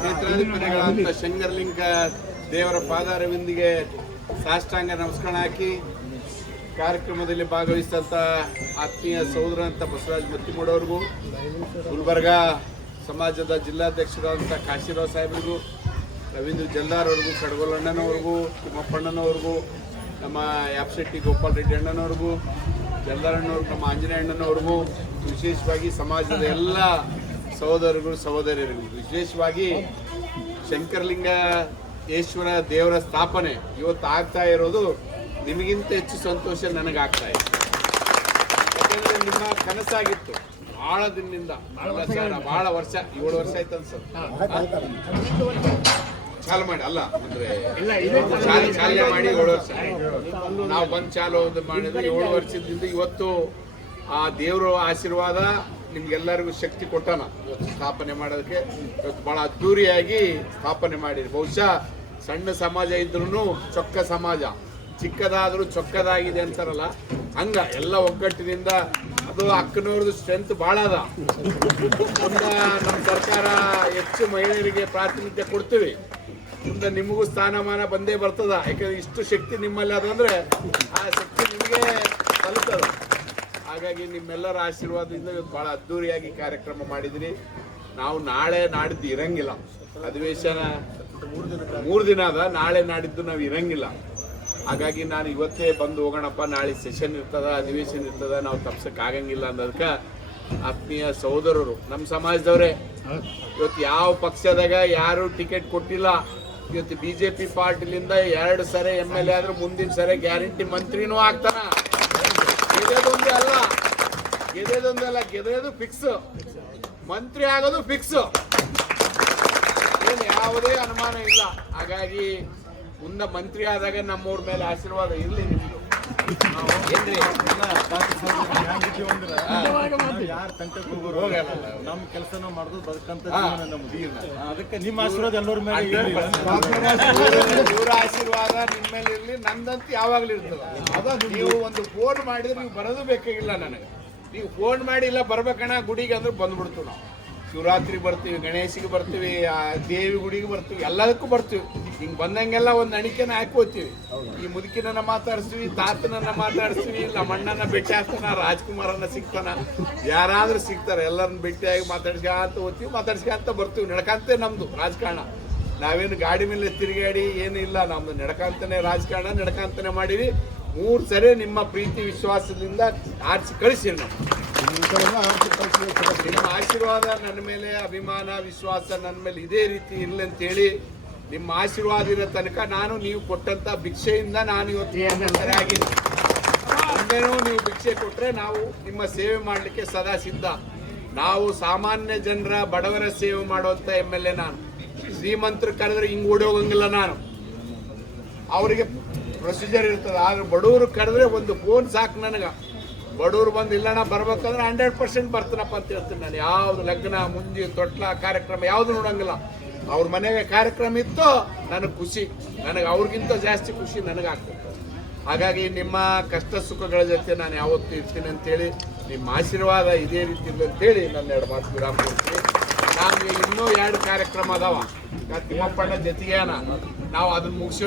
ಕ್ಷೇತ್ರಾಧಿಪತಿಗಳಾದಂಥ ಶಂಕರಲಿಂಗ ದೇವರ ಪಾದಾರವಿಂದಿಗೆ ಸಾಷ್ಟಾಂಗ ನಮಸ್ಕಾರ ಹಾಕಿ ಕಾರ್ಯಕ್ರಮದಲ್ಲಿ ಭಾಗವಹಿಸಿದಂಥ ಆತ್ಮೀಯ ಸಹೋದರಂಥ ಬಸವರಾಜ ಮತ್ತಿಮೂಡವ್ರಿಗೂ, ಗುಲ್ಬರ್ಗಾ ಸಮಾಜದ ಜಿಲ್ಲಾಧ್ಯಕ್ಷರಾದಂಥ ಕಾಶಿರಾವ್ ಸಾಹೇಬರಿಗೂ, ರವೀಂದ್ರ ಜಲ್ಲಾರ್ ಅವ್ರಿಗೂ, ಕಡಗೋಲ್ ಅಣ್ಣನವ್ರಿಗೂ, ತಿಮ್ಮಪ್ಪಣ್ಣನವ್ರಿಗೂ, ನಮ್ಮ ಯಾಪ್ಶೆಟ್ಟಿ ಗೋಪಾಲ್ ರೆಡ್ಡಿ ಅಣ್ಣನವ್ರಿಗೂ, ಜಲ್ಲಾರಣ್ಣವ್ರಿಗೂ, ನಮ್ಮ ಆಂಜನೇಯ ಅಣ್ಣನವ್ರಿಗೂ, ವಿಶೇಷವಾಗಿ ಸಮಾಜದ ಎಲ್ಲ ಸಹೋದರರು ಸಹೋದರಿಯರಿಗೂ, ವಿಶೇಷವಾಗಿ ಶಂಕರಲಿಂಗೇಶ್ವರ ದೇವರ ಸ್ಥಾಪನೆ ಇವತ್ತು ಆಗ್ತಾ ಇರೋದು ನಿಮಗಿಂತ ಹೆಚ್ಚು ಸಂತೋಷ ನನಗಾಗ್ತಾ ಇದೆ. ಯಾಕಂದರೆ ನಿಮ್ಮ ಕನಸಾಗಿತ್ತು ಭಾಳ ದಿನದಿಂದ, ಭಾಳ ವರ್ಷ, 7 ವರ್ಷ ಆಯ್ತು ಅನ್ಸುತ್ತೆ ಚಾಲು ಮಾಡಿ, ಅಲ್ಲ ಅಂದರೆ ಚಾಲನೆ ಮಾಡಿ 7 ವರ್ಷ ನಾವು ಬಂದು ಚಾಲು ಮಾಡಿದ್ರೆ 7 ವರ್ಷದಿಂದ ಇವತ್ತು ಆ ದೇವರ ಆಶೀರ್ವಾದ ನಿಮ್ಗೆಲ್ಲರಿಗೂ ಶಕ್ತಿ ಕೊಟ್ಟಾನ ಇವತ್ತು ಸ್ಥಾಪನೆ ಮಾಡೋದಕ್ಕೆ. ಇವತ್ತು ಭಾಳ ಅದ್ದೂರಿಯಾಗಿ ಸ್ಥಾಪನೆ ಮಾಡಿರಿ. ಬಹುಶಃ ಸಣ್ಣ ಸಮಾಜ ಇದ್ರೂ ಚೊಕ್ಕ ಸಮಾಜ, ಚಿಕ್ಕದಾದರೂ ಚೊಕ್ಕದಾಗಿದೆ ಅಂತಾರಲ್ಲ, ಹಂಗ ಎಲ್ಲ ಒಗ್ಗಟ್ಟಿನಿಂದ. ಅದು ಅಕ್ಕನವ್ರದ್ದು ಸ್ಟ್ರೆಂತ್ ಭಾಳ ಅದ. ಮುಂದೆ ನಮ್ಮ ಸರ್ಕಾರ ಹೆಚ್ಚು ಮಹಿಳೆಯರಿಗೆ ಪ್ರಾತಿನಿಧ್ಯ ಕೊಡ್ತೀವಿ, ಮುಂದೆ ನಿಮಗೂ ಸ್ಥಾನಮಾನ ಬಂದೇ ಬರ್ತದ. ಯಾಕಂದ್ರೆ ಇಷ್ಟು ಶಕ್ತಿ ನಿಮ್ಮಲ್ಲಿ ಅದಂದ್ರೆ ಆ ಶಕ್ತಿ ನಿಮಗೆ ತಲುಪ್ತದ. ಹಾಗಾಗಿ ನಿಮ್ಮೆಲ್ಲರ ಆಶೀರ್ವಾದದಿಂದ ಇವತ್ತು ಭಾಳ ಅದ್ದೂರಿಯಾಗಿ ಕಾರ್ಯಕ್ರಮ ಮಾಡಿದಿರಿ. ನಾವು ನಾಳೆ ನಾಡಿದ್ದು ಇರಂಗಿಲ್ಲ, ಅಧಿವೇಶನ 3 ದಿನ ಅದ, ನಾಳೆ ನಾಡಿದ್ದು ನಾವು ಇರಂಗಿಲ್ಲ. ಹಾಗಾಗಿ ನಾನು ಇವತ್ತೇ ಬಂದು ಹೋಗೋಣಪ್ಪ, ನಾಳೆ ಸೆಷನ್ ಇರ್ತದ, ಅಧಿವೇಶನ ಇರ್ತದ, ನಾವು ತಪ್ಸಕ್ಕಾಗಂಗಿಲ್ಲ ಅನ್ನೋದಕ್ಕೆ ಆತ್ಮೀಯ ಸಹೋದರರು ನಮ್ಮ ಸಮಾಜದವರೇ ಇವತ್ತು ಯಾವ ಪಕ್ಷದಾಗ ಯಾರು ಟಿಕೆಟ್ ಕೊಟ್ಟಿಲ್ಲ. ಇವತ್ತು BJP ಪಾರ್ಟಿಲಿಂದ 2 ಸರಿ MLA ಆದ್ರೆ ಮುಂದಿನ ಸರಿ ಗ್ಯಾರಂಟಿ ಮಂತ್ರಿನೂ ಆಗ್ತಾನ. ಗೆದೆಯೋದು ಫಿಕ್ಸ್, ಮಂತ್ರಿ ಆಗೋದು ಫಿಕ್ಸ್, ಏನು ಯಾವುದೇ ಅನುಮಾನ ಇಲ್ಲ. ಹಾಗಾಗಿ ಮುಂದೆ ಮಂತ್ರಿ ಆದಾಗ ನಮ್ಮವ್ರ ಮೇಲೆ ಆಶೀರ್ವಾದ ಇರಲಿ ನಿಮ್ದು. ನಮ್ಮ ಕೆಲಸ ನಾವು ಮಾಡೋದು ಬದುಕಂತ ಅದಕ್ಕೆ ನಿಮ್ಮ ಆಶೀರ್ವಾದ ಎಲ್ಲರ ಮೇಲೆ, ಇವರ ಆಶೀರ್ವಾದ ನಿಮ್ಮ ಮೇಲೆ ಇರಲಿ. ನಂದಂತೂ ಯಾವಾಗಲೂ ಇರ್ತದ. ನೀವು ಒಂದು ಫೋನ್ ಮಾಡಿದ್ರೆ ನೀವು ಬರೋದು ಬೇಕಾಗಿಲ್ಲ ನನಗೆ. ನೀವು ಫೋನ್ ಮಾಡಿ ಇಲ್ಲ ಬರ್ಬೇಕಣ್ಣ ಗುಡಿಗೆ ಅಂದ್ರೆ ಬಂದ್ಬಿಡ್ತೀವಿ. ನಾವು ಶಿವರಾತ್ರಿ ಬರ್ತೀವಿ, ಗಣೇಶಿಗೆ ಬರ್ತೀವಿ, ದೇವಿ ಗುಡಿಗೆ ಬರ್ತೀವಿ, ಎಲ್ಲದಕ್ಕೂ ಬರ್ತೀವಿ. ಹಿಂಗೆ ಬಂದಂಗೆಲ್ಲ ಒಂದು ಅಣಿಕೆನ ಹಾಕೋತೀವಿ. ಈ ಮುದುಕಿನನ್ನ ಮಾತಾಡಿಸ್ತೀವಿ, ತಾತನನ್ನ ಮಾತಾಡಿಸ್ತೀವಿ, ನಮ್ಮ ಅಣ್ಣನ ಭೇಟಿ ಆಗ್ತಾನ, ರಾಜ್ಕುಮಾರನ್ನ ಸಿಗ್ತಾನ, ಯಾರಾದ್ರೂ ಸಿಗ್ತಾರೆ, ಎಲ್ಲರನ್ನ ಭೇಟಿಯಾಗಿ ಮಾತಾಡ್ಸ್ಕೊಂತ ಹೋಗ್ತೀವಿ, ಮಾತಾಡ್ಸ್ಕೊಂತ ಬರ್ತೀವಿ. ನಡ್ಕಂತೆ ನಮ್ದು ರಾಜಕಾರಣ. ನಾವೇನು ಗಾಡಿ ಮೇಲೆ ತಿರುಗಾಡಿ ಏನು ಇಲ್ಲ, ನಮ್ದು ನಡ್ಕಂತಾನೆ ರಾಜಕಾರಣ, ನಡ್ಕಂತಾನೆ ಮಾಡಿವಿ. 3 ಸರಿ ನಿಮ್ಮ ಪ್ರೀತಿ ವಿಶ್ವಾಸದಿಂದ ಆರಿಸಿ ಕಳಿಸಿರಿ. ನಿಮ್ಮ ಆಶೀರ್ವಾದ ನನ್ನ ಮೇಲೆ, ಅಭಿಮಾನ ವಿಶ್ವಾಸ ನನ್ನ ಮೇಲೆ ಇದೇ ರೀತಿ ಇರಲಿ ಅಂತೇಳಿ ನಿಮ್ಮ ಆಶೀರ್ವಾದ ಇರೋ ತನಕ ನಾನು ನೀವು ಕೊಟ್ಟಂತ ಭಿಕ್ಷೆಯಿಂದ ನಾನು ಇವತ್ತು ಸರಿಯಾಗಿದ್ದೀನಿ. ಮುಂದೆನೂ ನೀವು ಭಿಕ್ಷೆ ಕೊಟ್ಟರೆ ನಾವು ನಿಮ್ಮ ಸೇವೆ ಮಾಡಲಿಕ್ಕೆ ಸದಾ ಸಿದ್ಧ. ನಾವು ಸಾಮಾನ್ಯ ಜನರ ಬಡವರ ಸೇವೆ ಮಾಡುವಂಥ MLA ನಾನು. ಶ್ರೀಮಂತರು ಕರೆದ್ರೆ ಹಿಂಗೆ ಓಡೋಗಂಗಿಲ್ಲ ನಾನು, ಅವರಿಗೆ ಪ್ರೊಸೀಜರ್ ಇರ್ತದೆ. ಆದ್ರೆ ಬಡವರು ಕರೆದ್ರೆ ಒಂದು ಫೋನ್ ಸಾಕು ನನಗೆ. ಬಡವರು ಬಂದು ಇಲ್ಲಣ್ಣ ಬರ್ಬೇಕಂದ್ರೆ 100% ಬರ್ತಾನಪ್ಪ ಅಂತ ಹೇಳ್ತೀನಿ ನಾನು. ಯಾವುದು ಲಗ್ನ ಮುಂಜಿ ತೊಟ್ಲ ಕಾರ್ಯಕ್ರಮ ಯಾವುದು ನೋಡಂಗಿಲ್ಲ. ಅವ್ರ ಮನೆಗೆ ಕಾರ್ಯಕ್ರಮ ಇತ್ತು ನನಗೆ ಖುಷಿ, ನನಗೆ ಅವ್ರಿಗಿಂತ ಜಾಸ್ತಿ ಖುಷಿ ನನಗಾಗ್ತದೆ. ಹಾಗಾಗಿ ನಿಮ್ಮ ಕಷ್ಟ ಸುಖಗಳ ಜೊತೆ ನಾನು ಯಾವತ್ತೂ ಇರ್ತೀನಿ ಅಂತೇಳಿ ನಿಮ್ಮ ಆಶೀರ್ವಾದ ಇದೇ ರೀತಿ ಇಲ್ಲ ಅಂತೇಳಿ ನನ್ನ 2 ಮಾತು ವಿರಾಮ ಕೊಡ್ತೀನಿ. ನಮಗೆ ಇನ್ನೂ 2 ಕಾರ್ಯಕ್ರಮ ಅದಾವ. ತಿಮ್ಮಪ್ಪಣ್ಣ ಜೊತೆಗೆ ನಾವು ಅದನ್ನ ಮುಗಿಸಿ